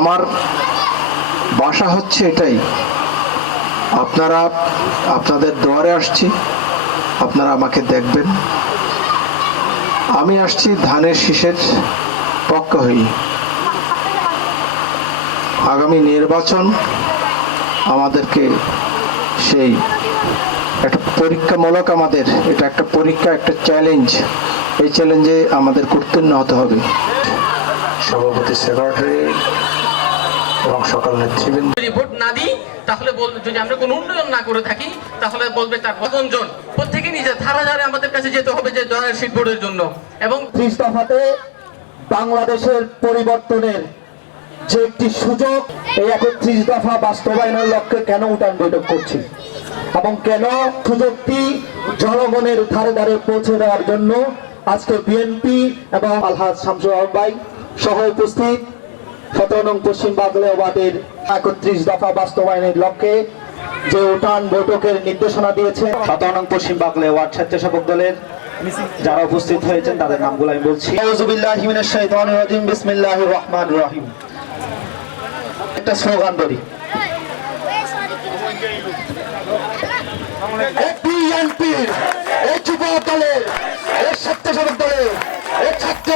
আমার বাসা হচ্ছে এটাই, আপনারা আপনাদের দুয়ারে আসছি, আপনারা আমাকে দেখবেন। আমি আসছি ধানের শীষের পক্ষ হই। আগামী নির্বাচন আমাদেরকে সেই একটা পরীক্ষামূলক, আমাদের এটা একটা পরীক্ষা, একটা চ্যালেঞ্জ। এই চ্যালেঞ্জে আমাদের উত্তীর্ণ হতে হবে। সভাপতি, সেক্রেটারি এবং সকল নেতৃবৃন্দ যদি ভোট না দিই তাহলে বলবে, যদি আমরা কোনো উন্নয়ন না করে থাকি তাহলে বলবে তার বন্ধন প্রত্যেকে নিজে ধারা ধারে আমাদের কাছে যেতে হবে যে দলের সিট ভোটের জন্য। এবং 30 দফাতে বাংলাদেশের পরিবর্তনের যে একটি সুযোগ, এই 31 দফা বাস্তবায়নের লক্ষ্যে কেন উঠান বৈঠক করছি এবং কেন সুযোগটি জনগণের ধারে ধারে পৌঁছে দেওয়ার জন্য আজকে বিএনপি এবং আলহাজ শামসুল আলম ভাই সহ উপস্থিত 17 নং পশ্চিম বাগলিয়া ওয়ার্ডের 31 দফা বাস্তবায়নের লক্ষ্যে যে উঠান বৈঠকের নির্দেশনা দিয়েছে 17 নং পশ্চিম বাগলিয়া ওয়ার্ড স্বেচ্ছাসেবক দলের যারা উপস্থিত হয়েছেন তাদের নামগুলো আমি বলছি। আউযু বিল্লাহি মিনাশ শাইতানির রাজিম, বিসমিল্লাহির রহমানির রহিম। একটা স্লোগান বলি, বিএনপির এই যুব দলের, এই স্বেচ্ছাসেবক দলের, এই ছাত্র